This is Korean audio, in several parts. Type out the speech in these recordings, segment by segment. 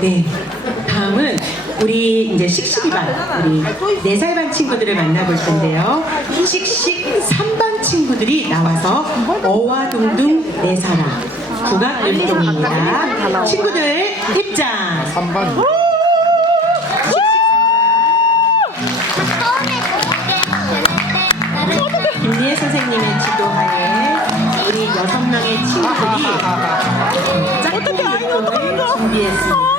네. 다음은 우리 이제 씩씩이반 우리 네 살 반 친구들을 만나볼 텐데요. 씩씩 3반 친구들이 나와서 어와둥둥 내사라 국악 율동입니다. 친구들 입장. 3반. 김리혜 선생님의 지도하에 우리 여섯 명의 친구들이 짝꿍 율동을 준비했습니다.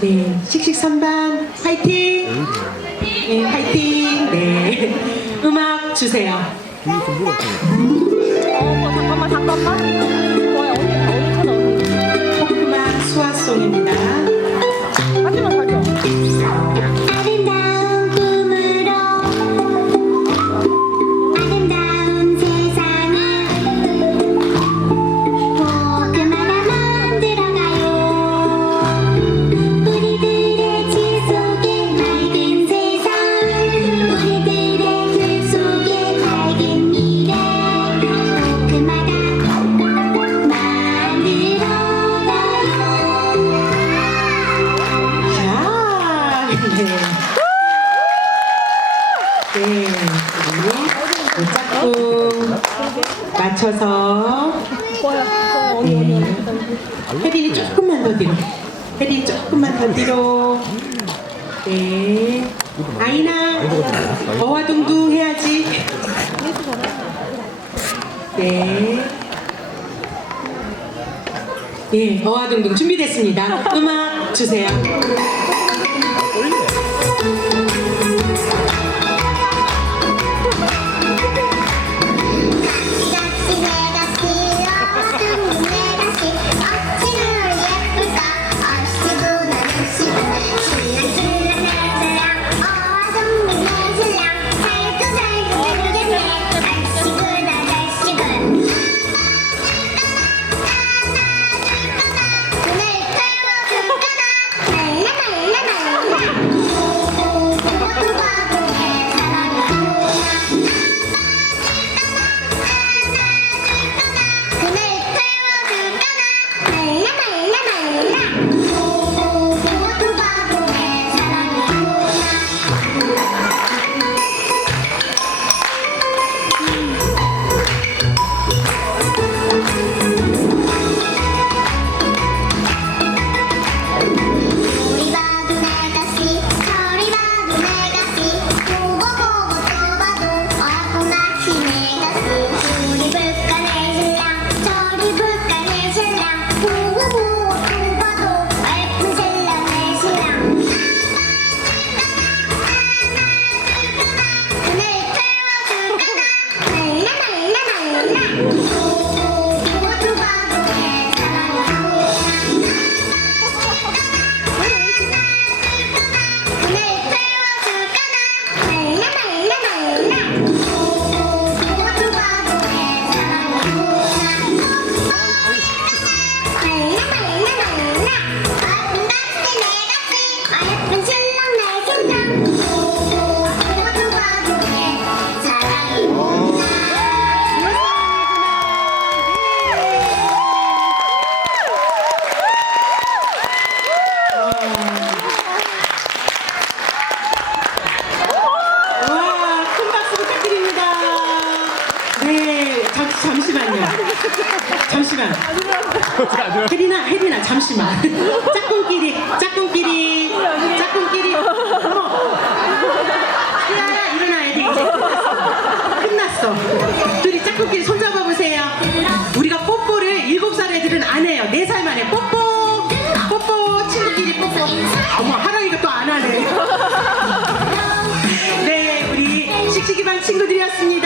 네, 선반 화이팅! 네, 화이팅! 네, 음악 주세요. 어 뭐, 잠깐만 잠깐만 뭐야 언니 언니 찾아 포크만 수화송입니다. 네. 네, 짝꿍 맞춰서 언니 언니 언니 네. 혜빈이 조금만 더 뒤로. 혜빈이 조금만 더 뒤로. 네. 아이나 어와둥둥 해야지. 네. 네, 어와둥둥 준비됐습니다. 음악 주세요. thank you. 잠, 잠시만요. 잠시만. 혜린아, 혜린아, 잠시만. 짝꿍끼리, 짝꿍끼리, 짝꿍끼리. 어머. 일어나야 돼, 이제. 끝났어. 둘이 짝꿍끼리 손잡아 보세요. 우리가 뽀뽀를 일곱 살 애들은 안 해요. 네 살 만에 뽀뽀. 뽀뽀, 친구끼리 뽀뽀. 어머, 하랑이가 또 안 하네. 네, 우리 씩씩이반 친구들이었습니다.